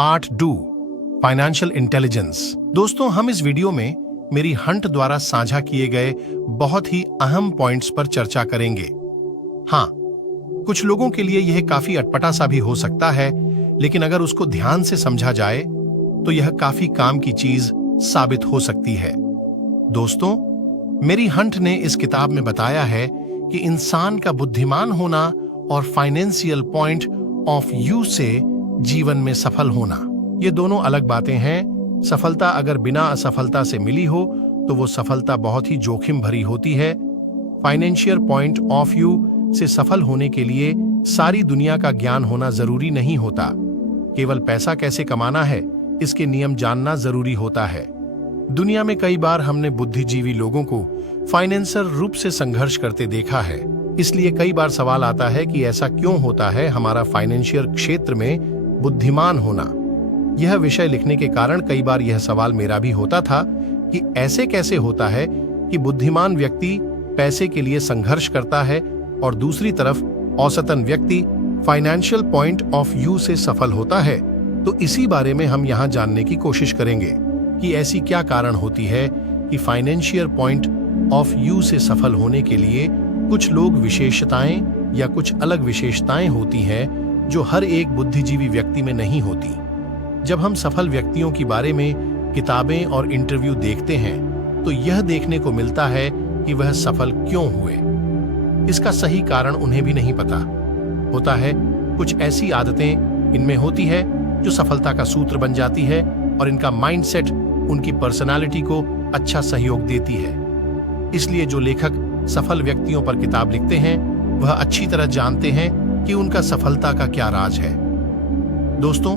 Part 2 financial intelligence. दोस्तों, हम इस वीडियो में मेरी हंट द्वारा साझा किए गए बहुत ही अहम पॉइंट्स पर चर्चा करेंगे। हाँ, कुछ लोगों के लिए यह काफी अटपटा सा भी हो सकता है, लेकिन अगर उसको ध्यान से समझा जाए तो यह काफी काम की चीज साबित हो सकती है। दोस्तों, मेरी हंट ने इस किताब में बताया है कि इंसान का बुद्धिमान होना और फाइनेंशियल पॉइंट ऑफ व्यू से जीवन में सफल होना, ये दोनों अलग बातें हैं। सफलता अगर बिना असफलता से मिली हो तो वो सफलता बहुत ही जोखिम भरी होती है। फाइनेंशियल पॉइंट ऑफ व्यू से सफल होने के लिए सारी दुनिया का ज्ञान होना जरूरी नहीं होता। केवल पैसा कैसे कमाना है, इसके नियम जानना जरूरी होता है। दुनिया में कई बार हमने बुद्धिजीवी लोगों को फाइनेंशियल रूप से संघर्ष करते देखा है। इसलिए कई बार सवाल आता है कि ऐसा क्यों होता है हमारा फाइनेंशियल क्षेत्र में बुद्धिमान होना। यह विषय लिखने के कारण कई बार यह सवाल मेरा भी होता था कि ऐसे कैसे होता है कि बुद्धिमान व्यक्ति पैसे के लिए संघर्ष करता है और दूसरी तरफ औसतन व्यक्ति फाइनेंशियल पॉइंट ऑफ व्यू से सफल होता है। तो इसी बारे में हम यहाँ जानने की कोशिश करेंगे कि ऐसी क्या कारण होती है कि फाइनेंशियल पॉइंट ऑफ व्यू से सफल होने के लिए कुछ लोग विशेषताएं या कुछ अलग विशेषताएं होती हैं जो हर एक बुद्धिजीवी व्यक्ति में नहीं होती। जब हम सफल व्यक्तियों के बारे में किताबें और इंटरव्यू देखते हैं तो यह देखने को मिलता है कि वह सफल क्यों हुए। इसका सही कारण उन्हें भी नहीं पता होता है। कुछ ऐसी आदतें इनमें होती है जो सफलता का सूत्र बन जाती है और इनका माइंडसेट उनकी पर्सनालिटी को अच्छा सहयोग देती है। इसलिए जो लेखक सफल व्यक्तियों पर किताब लिखते हैं वह अच्छी तरह जानते हैं कि उनका सफलता का क्या राज है। दोस्तों,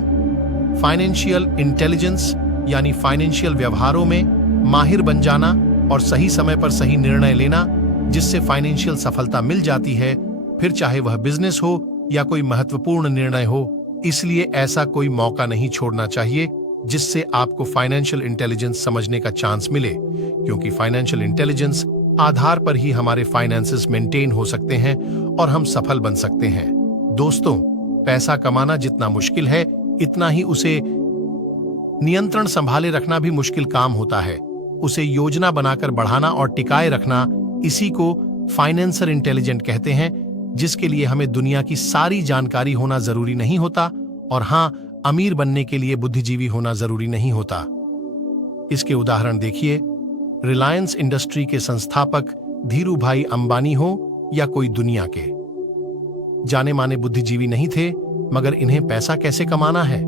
फाइनेंशियल इंटेलिजेंस यानी फाइनेंशियल व्यवहारों में माहिर बन जाना और सही समय पर सही निर्णय लेना, जिससे फाइनेंशियल सफलता मिल जाती है, फिर चाहे वह बिजनेस हो या कोई महत्वपूर्ण निर्णय हो। इसलिए ऐसा कोई मौका नहीं छोड़ना चाहिए जिससे आपको फाइनेंशियल इंटेलिजेंस समझने का चांस मिले, क्योंकि फाइनेंशियल इंटेलिजेंस आधार पर ही हमारे फाइनेंसेस मेंटेन हो सकते हैं और हम सफल बन सकते हैं। दोस्तों, पैसा कमाना जितना मुश्किल है इतना ही उसे नियंत्रण संभाले रखना भी मुश्किल काम होता है। उसे योजना बनाकर बढ़ाना और टिकाए रखना, इसी को फाइनेंशियल इंटेलिजेंट कहते हैं, जिसके लिए हमें दुनिया की सारी जानकारी होना जरूरी नहीं होता और हाँ, अमीर बनने के लिए बुद्धिजीवी होना जरूरी नहीं होता। इसके उदाहरण देखिए, रिलायंस इंडस्ट्री के संस्थापक धीरूभाई अंबानी हो या कोई दुनिया के जाने माने बुद्धिजीवी नहीं थे, मगर इन्हें पैसा कैसे कमाना है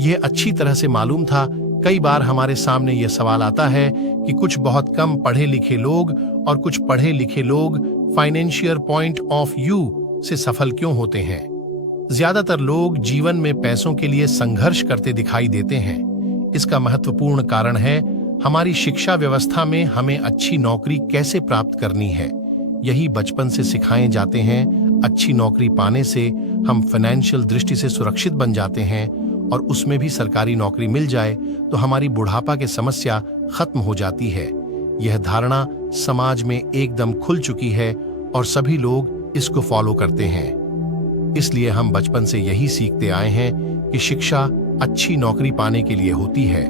यह अच्छी तरह से मालूम था। कई बार हमारे सामने यह सवाल आता है कि कुछ बहुत कम पढ़े लिखे लोग और कुछ पढ़े लिखे लोग फाइनेंशियल पॉइंट ऑफ व्यू से सफल क्यों होते हैं। ज्यादातर लोग जीवन में पैसों के लिए संघर्ष करते दिखाई देते हैं। इसका महत्वपूर्ण कारण है हमारी शिक्षा व्यवस्था में हमें अच्छी नौकरी कैसे प्राप्त करनी है। यही बचपन से सिखाए जाते हैं। अच्छी नौकरी पाने से हम फाइनेंशियल दृष्टि से सुरक्षित बन जाते हैं और उसमें भी सरकारी नौकरी मिल जाए तो हमारी बुढ़ापा की समस्या खत्म हो जाती है। यह धारणा समाज में एकदम खुल चुकी है और सभी लोग इसको फॉलो करते हैं। इसलिए हम बचपन से यही सीखते आए हैं कि शिक्षा अच्छी नौकरी पाने के लिए होती है।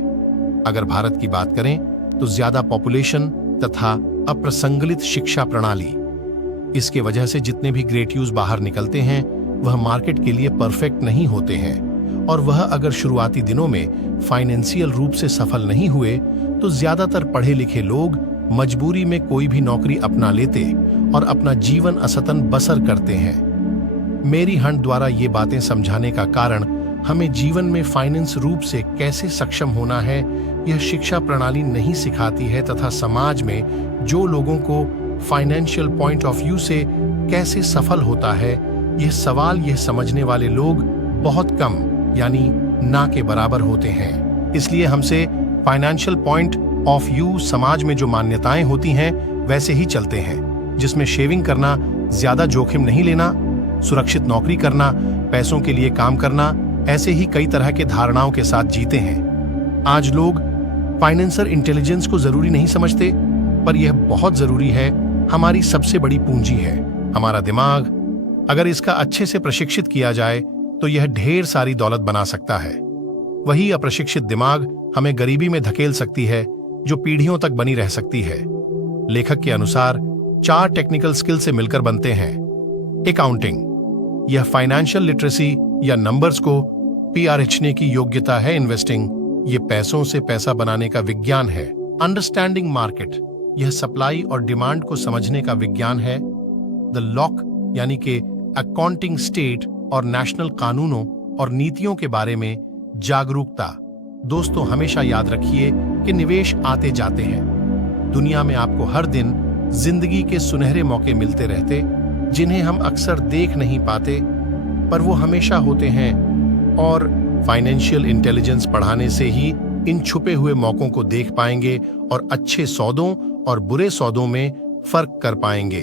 अगर भारत की बात करें तो ज्यादा पॉपुलेशन तथा अप्रसंगलित शिक्षा प्रणाली, इसके वजह से जितने भी ग्रेट यूज बाहर निकलते हैं वह मार्केट के लिए परफेक्ट नहीं होते हैं और वह अगर शुरुआती दिनों में फाइनेंशियल रूप से सफल नहीं हुए तो ज्यादातर पढ़े लिखे लोग मजबूरी में कोई भी नौकरी अपना लेते और अपना जीवन असतन बसर करते हैं। मेरी हंट द्वारा ये बातें समझाने का कारण हमें जीवन में फाइनेंस रूप से कैसे सक्षम होना है यह शिक्षा प्रणाली नहीं सिखाती है, तथा समाज में जो लोगों को फाइनेंशियल पॉइंट ऑफ व्यू से कैसे सफल होता है यह सवाल यह समझने वाले लोग बहुत कम यानी ना के बराबर होते हैं। इसलिए हमसे फाइनेंशियल पॉइंट ऑफ व्यू समाज में जो मान्यताएं होती हैं वैसे ही चलते हैं, जिसमें शेविंग करना, ज्यादा जोखिम नहीं लेना, सुरक्षित नौकरी करना, पैसों के लिए काम करना, ऐसे ही कई तरह के धारणाओं के साथ जीते हैं। आज लोग फाइनेंशियल इंटेलिजेंस को जरूरी नहीं समझते, पर यह बहुत जरूरी है। हमारी सबसे बड़ी पूंजी है हमारा दिमाग। अगर इसका अच्छे से प्रशिक्षित किया जाए तो यह ढेर सारी दौलत बना सकता है। वही अप्रशिक्षित दिमाग हमें गरीबी में धकेल सकती है, जो पीढ़ियों तक बनी रह सकती है। लेखक के अनुसार 4 टेक्निकल स्किल से मिलकर बनते हैं। अकाउंटिंग, यह फाइनेंशियल लिटरेसी या नंबर्स को पीआरएचने की योग्यता है। इन्वेस्टिंग, ये पैसों से पैसा बनाने का विज्ञान है। अंडरस्टैंडिंग मार्केट, यह सप्लाई और डिमांड को समझने का विज्ञान है। द लॉक यानी कि अकाउंटिंग स्टेट और नेशनल कानूनों और नीतियों के बारे में जागरूकता। दोस्तों, हमेशा याद रखिए कि निवेश आते जाते हैं। दुनिया में आपको हर दिन जिंदगी के सुनहरे मौके मिलते रहते, जिन्हें हम अक्सर देख नहीं पाते, पर वो हमेशा होते हैं। और फाइनेंशियल इंटेलिजेंस पढ़ाने से ही इन छुपे हुए मौकों को देख पाएंगे और अच्छे सौदों और बुरे सौदों में फर्क कर पाएंगे।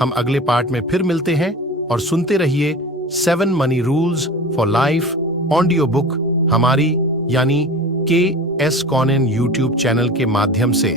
हम अगले पार्ट में फिर मिलते हैं और सुनते रहिए 7 money rules for life audio book हमारी यानी KS कॉनन यूट्यूब चैनल के माध्यम से।